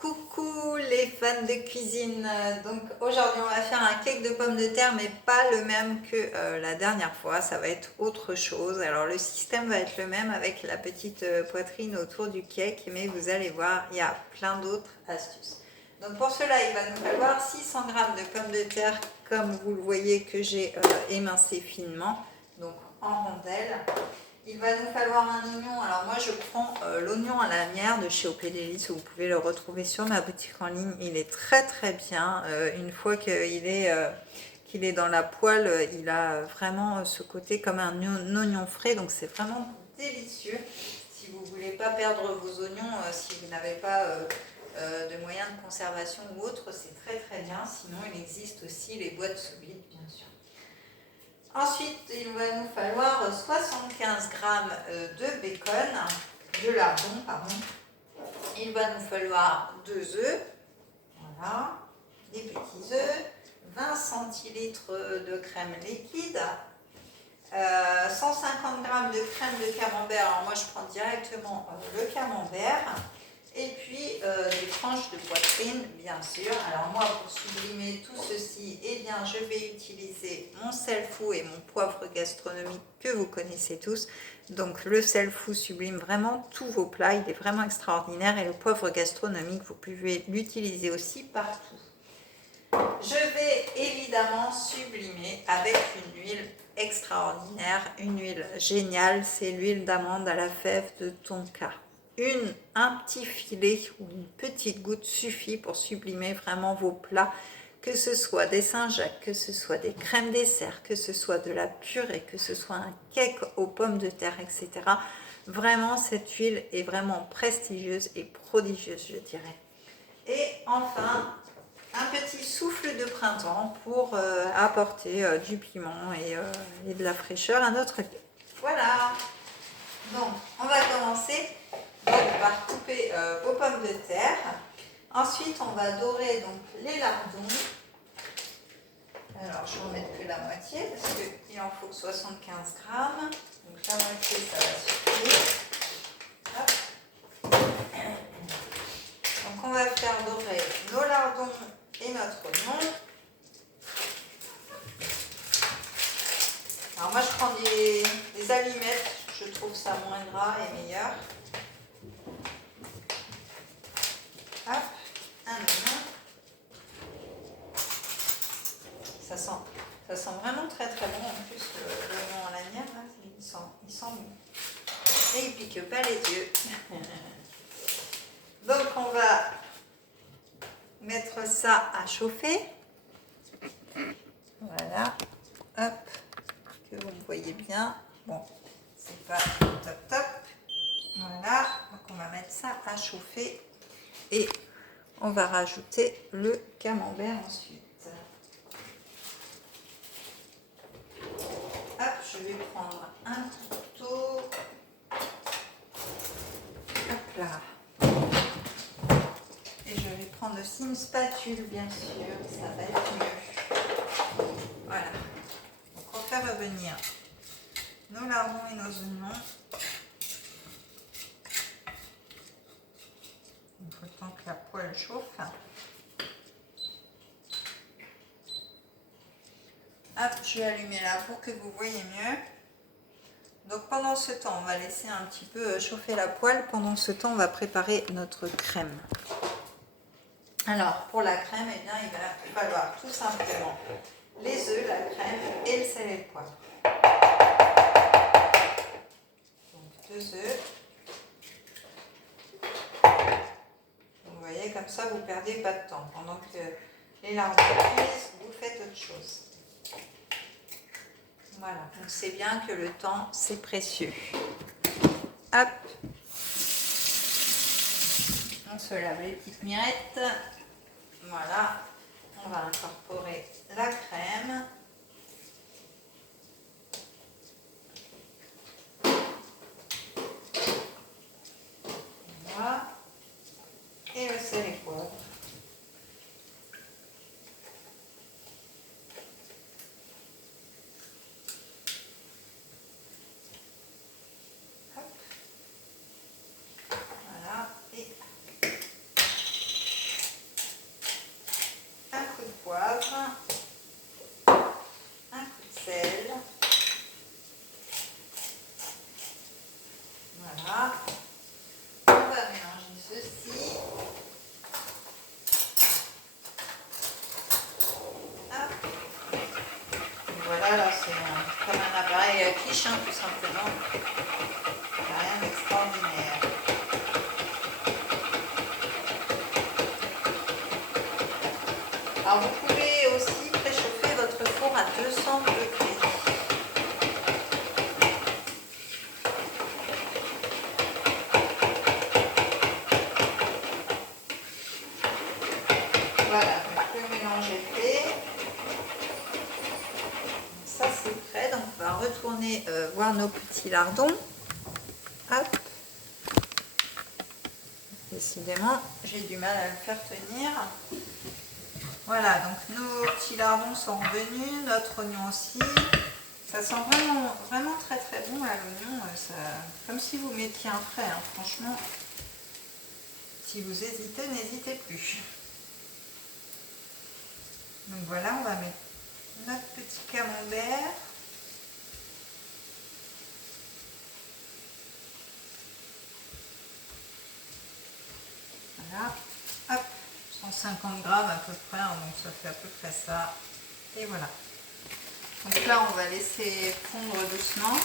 Coucou les fans de cuisine, donc aujourd'hui on va faire un cake de pommes de terre mais pas le même que la dernière fois, ça va être autre chose. Alors le système va être le même avec la petite poitrine autour du cake, mais vous allez voir il y a plein d'autres astuces. Donc pour cela il va nous falloir 600 g de pommes de terre comme vous le voyez que j'ai émincé finement, donc en rondelles. Il va nous falloir un oignon. Alors moi je prends l'oignon à la lanière de chez OP Delice. Vous pouvez le retrouver sur ma boutique en ligne. Il est très très bien. Une fois qu'il est dans la poêle, il a vraiment ce côté comme un oignon frais. Donc c'est vraiment délicieux. Si vous ne voulez pas perdre vos oignons, si vous n'avez pas de moyens de conservation ou autre, c'est très très bien. Sinon il existe aussi les boîtes sous vide bien sûr. Ensuite, il va nous falloir 75 g de bacon, de lardon, pardon. Il va nous falloir 2 œufs, voilà, des petits œufs, 20 centilitres de crème liquide, 150 g de crème de camembert. Alors moi, je prends directement le camembert. Et puis des tranches de poitrine, bien sûr. Alors moi, pour sublimer tout ceci, eh bien, je vais utiliser mon sel fou et mon poivre gastronomique que vous connaissez tous. Donc le sel fou sublime vraiment tous vos plats, il est vraiment extraordinaire. Et le poivre gastronomique, vous pouvez l'utiliser aussi partout. Je vais évidemment sublimer avec une huile extraordinaire, une huile géniale, c'est l'huile d'amande à la fève de tonka. Un petit filet ou une petite goutte suffit pour sublimer vraiment vos plats, que ce soit des Saint-Jacques, que ce soit des crèmes dessert, que ce soit de la purée, que ce soit un cake aux pommes de terre, etc. Vraiment, cette huile est vraiment prestigieuse et prodigieuse, je dirais. Et enfin, un petit souffle de printemps pour apporter du piment et de la fraîcheur à notre cake. Voilà. Donc, on va commencer par couper vos pommes de terre. Ensuite, on va dorer donc les lardons. Alors, je vais en mettre que la moitié parce qu'il en faut 75 g. Donc, la moitié, ça va suffire. Hop. Donc, on va faire dorer nos lardons et notre oignon. Alors, moi, je prends des allumettes. Je trouve ça moins gras et meilleur. Hop, un oignon. Ça sent vraiment très très bon. En plus, l'oignon à lanière, là, il sent bon. Et il pique pas les yeux. Donc, on va mettre ça à chauffer. Voilà. Hop, que vous me voyez bien. Bon, c'est pas top top. Voilà. Donc, on va mettre ça à chauffer. Et on va rajouter le camembert ensuite. Hop, je vais prendre un couteau. Hop là. Et je vais prendre aussi une spatule, bien sûr. Ça va être mieux. Voilà. Donc, on fait revenir nos lardons et nos oignons. Il faut le temps que la poêle chauffe. Hop, je vais allumer là pour que vous voyez mieux. Donc pendant ce temps, on va laisser un petit peu chauffer la poêle. Pendant ce temps, on va préparer notre crème. Alors pour la crème, eh bien, il va falloir tout simplement les œufs, la crème et le sel et le poivre. Donc 2 œufs. Vous voyez, comme ça, vous ne perdez pas de temps. Pendant que les lardons cuisent, vous faites autre chose. Voilà, donc c'est bien que le temps, c'est précieux. Hop. On se lave les petites mirettes. Voilà. On va incorporer la crème. Voilà. Et le sel et poivre. voilà, là c'est comme un appareil à quiche, hein, tout simplement. Rien d'extraordinaire. Alors vous pouvez aussi préchauffer votre four à 200 degrés. Voilà, donc le mélange est fait. Ça c'est prêt, donc on va retourner voir nos petits lardons. Hop. Décidément, j'ai du mal à le faire tenir. Voilà, donc nos petits lardons sont revenus, notre oignon aussi. Ça sent vraiment, vraiment très très bon là, l'oignon. Comme si vous mettiez un frais, hein. Franchement. Si vous hésitez, n'hésitez plus. Donc voilà, on va mettre notre petit camembert. Voilà, hop, 150 grammes à peu près, hein, donc ça fait à peu près ça. Et voilà. Donc là, on va laisser fondre doucement.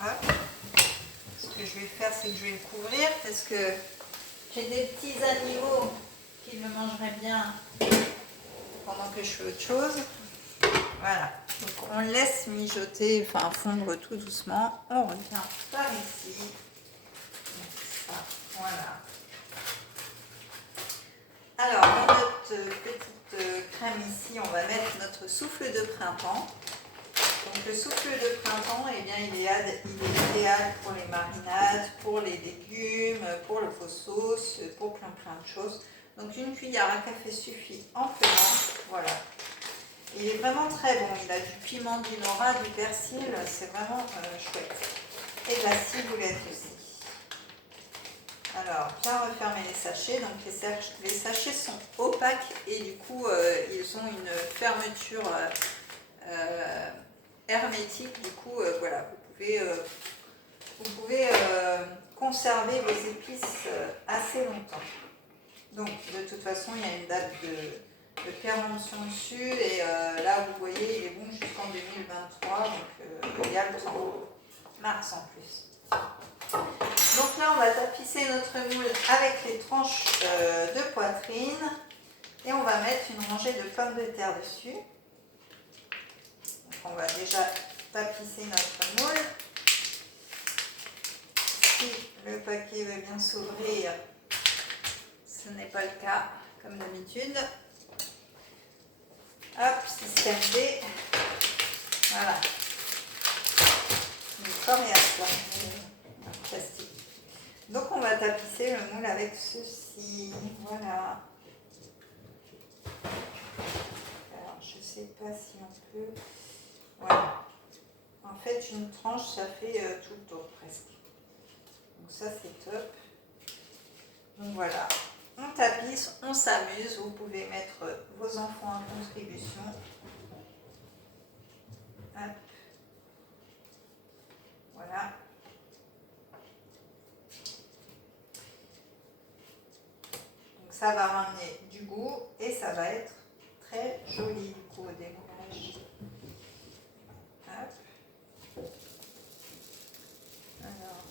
Hop. Ce que je vais faire, c'est que je vais le couvrir parce que j'ai des petits animaux qui me mangeraient bien pendant que je fais autre chose. Voilà. Donc on laisse mijoter, enfin fondre tout doucement. On revient par ici. Ça, voilà. Alors dans notre petite crème ici, on va mettre notre souffle de printemps. Donc le souffle de printemps, eh bien, il est idéal pour les marinades, pour les légumes, pour le faux sauce, pour plein de choses. Donc une cuillère à café suffit amplement. Voilà. Il est vraiment très bon. Il a du piment du Nora, du persil, c'est vraiment chouette. Et de la ciboulette aussi. Alors, bien refermer les sachets. Donc les sachets sont opaques et du coup, ils ont une fermeture hermétique. Du coup, voilà, vous pouvez conserver vos épices assez longtemps. Donc, de toute façon, il y a une date de péremption dessus et là, vous voyez, il est bon jusqu'en 2023, donc il y a le temps. Mars en plus. Donc là, on va tapisser notre moule avec les tranches de poitrine et on va mettre une rangée de pommes de terre dessus. Donc on va déjà tapisser notre moule. Si le paquet veut bien s'ouvrir, ce n'est pas le cas comme d'habitude. Hop, système D. Voilà. Une coriace là. Plastique. Donc on va tapisser le moule avec ceci. Voilà. Alors je sais pas si on peut. Voilà. En fait une tranche ça fait tout le tour presque. Donc ça c'est top. Donc voilà. On tapisse, on s'amuse. Vous pouvez mettre vos enfants en contribution. Hop. Voilà. Donc ça va ramener du goût et ça va être très joli du coup au découpage. Hop. Alors,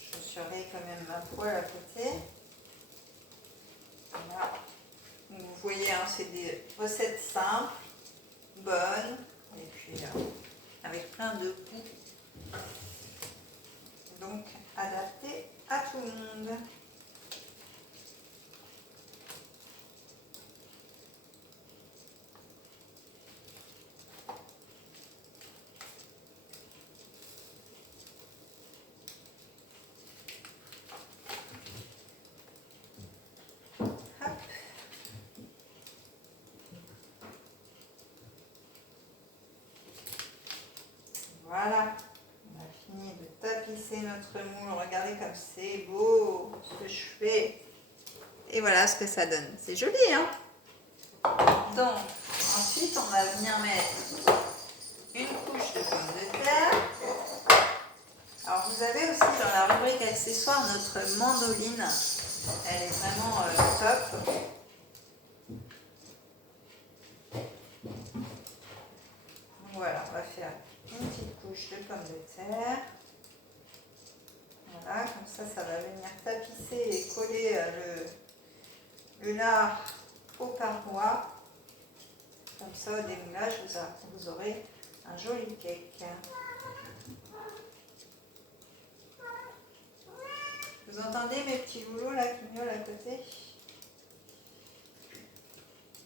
je surveille quand même ma poêle à côté. Voilà. Donc, vous voyez, hein, c'est des recettes simples, bonnes, et puis avec plein de goût. Donc, adapté à tout le monde. Voilà, on a fini de tapisser notre moule. Regardez comme c'est beau ce que je fais. Et voilà ce que ça donne. C'est joli, hein? Donc, ensuite, on va venir mettre une couche de pommes de terre. Alors, vous avez aussi dans la rubrique accessoires notre mandoline. Elle est vraiment top. pommes de terre. Voilà, comme ça va venir tapisser et coller le lard aux parois. Comme ça, au démoulage, vous aurez un joli cake. Vous entendez mes petits louloux là qui miaulent à côté?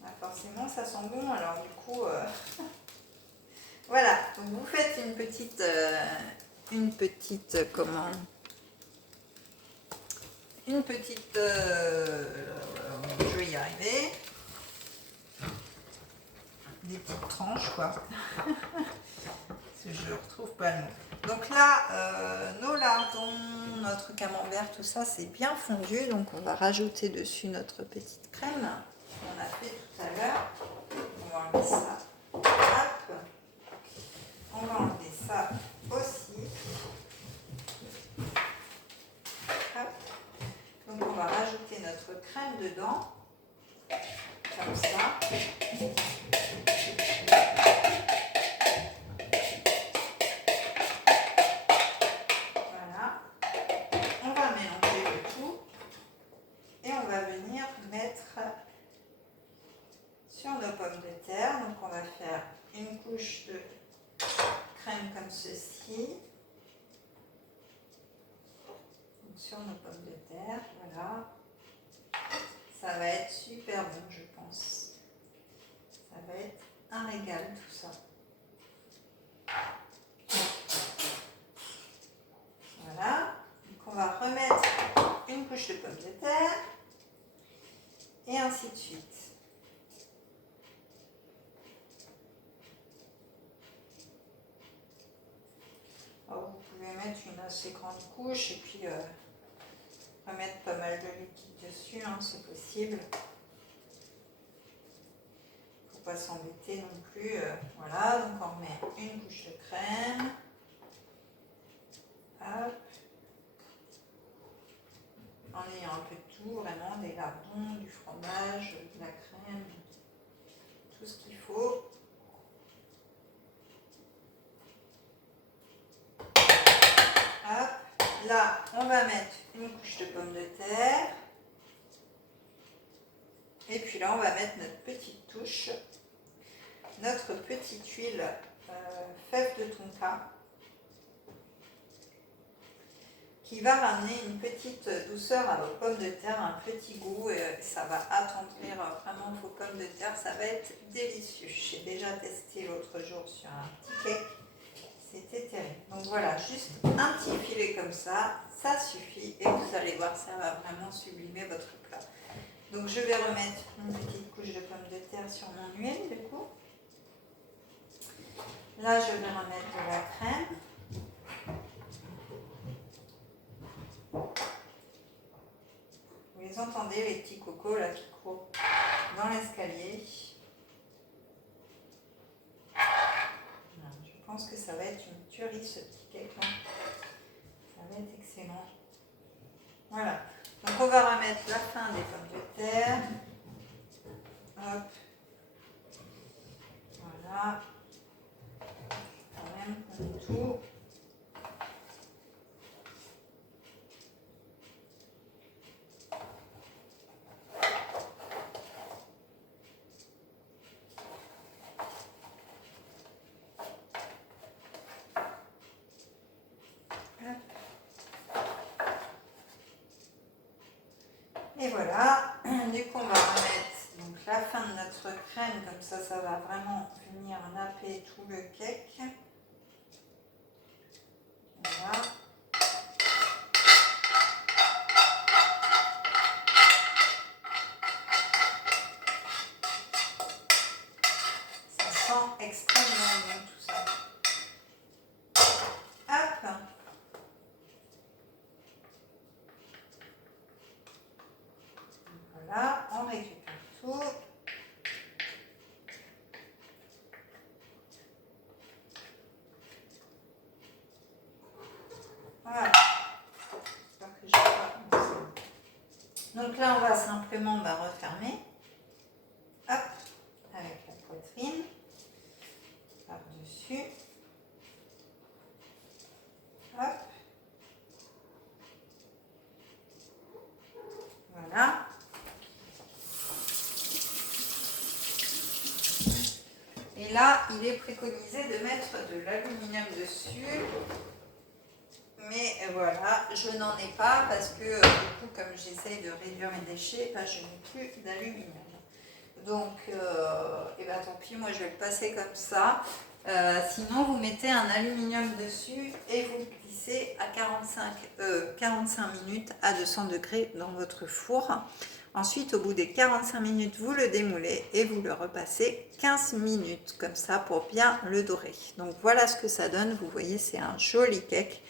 Ah, forcément, ça sent bon, alors du coup... Voilà, donc vous faites une petite comment? Une petite... je vais y arriver. Des petites tranches, quoi. Je ne retrouve pas le mot. Donc là, nos lardons, notre camembert, tout ça, c'est bien fondu. Donc on va rajouter dessus notre petite crème qu'on a fait tout à l'heure. On va enlever ça. Hop. On va enlever ça aussi. Hop. Donc on va rajouter notre crème dedans. Comme ça. Voilà. On va mélanger le tout. Et on va venir mettre sur nos pommes de terre. Donc on va faire une couche de crème comme ceci. Donc sur nos pommes de terre, voilà. Ça va être super bon, je pense. Ça va être un régal tout ça. Voilà. Donc on va remettre une couche de pommes de terre et ainsi de suite. Alors, vous pouvez mettre une assez grande couche et puis remettre pas mal de liquide dessus, hein, c'est possible. Faut pas s'embêter non plus. Voilà, donc on remet une couche de crème. Hop. En ayant un peu de tout, vraiment, des lardons, du fromage, de la crème, tout ce qu'il faut. Hop. Là, on va mettre une couche de pommes de terre. Et puis là, on va mettre notre petite touche, notre petite huile fève de tonka, qui va ramener une petite douceur à vos pommes de terre, un petit goût, et ça va attendrir vraiment vos pommes de terre, ça va être délicieux. J'ai déjà testé l'autre jour sur un petit cake, c'était terrible. Donc voilà, juste un petit filet comme ça suffit, et vous allez voir, ça va vraiment sublimer votre plat. Donc je vais remettre une petite couche de pommes de terre sur mon huile, du coup. Là, je vais remettre de la crème. Vous les entendez, les petits cocos là qui courent dans l'escalier. Je pense que ça va être une tuerie ce petit cake là. Ça va être excellent. Voilà. Donc on va remettre la fin des pommes de terre. Hop. Voilà. Quand même, on met tout. Et voilà, du coup on va remettre donc, la fin de notre crème, comme ça, ça va vraiment venir napper tout le cake. Voilà. Ça sent extrêmement bon tout ça. Hop. Voilà, on récupère tout. Voilà. J'espère que j'ai pas... Donc là, on va simplement refermer. Hop, avec la poitrine. Par-dessus. Hop. Voilà. Et là, il est préconisé de mettre de l'aluminium dessus. Mais voilà, je n'en ai pas parce que du coup, comme j'essaye de réduire mes déchets, je n'ai plus d'aluminium. Donc, ben, tant pis, moi je vais le passer comme ça. Sinon, vous mettez un aluminium dessus et vous le glissez à 45 minutes à 200 degrés dans votre four. Ensuite, au bout des 45 minutes, vous le démoulez et vous le repassez 15 minutes comme ça pour bien le dorer. Donc voilà ce que ça donne. Vous voyez, c'est un joli cake.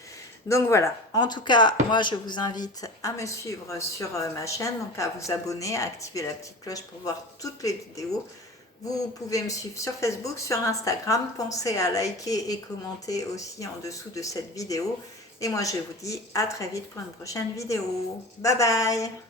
Donc voilà, en tout cas, moi je vous invite à me suivre sur ma chaîne, donc à vous abonner, à activer la petite cloche pour voir toutes les vidéos. Vous pouvez me suivre sur Facebook, sur Instagram. Pensez à liker et commenter aussi en dessous de cette vidéo. Et moi je vous dis à très vite pour une prochaine vidéo. Bye bye!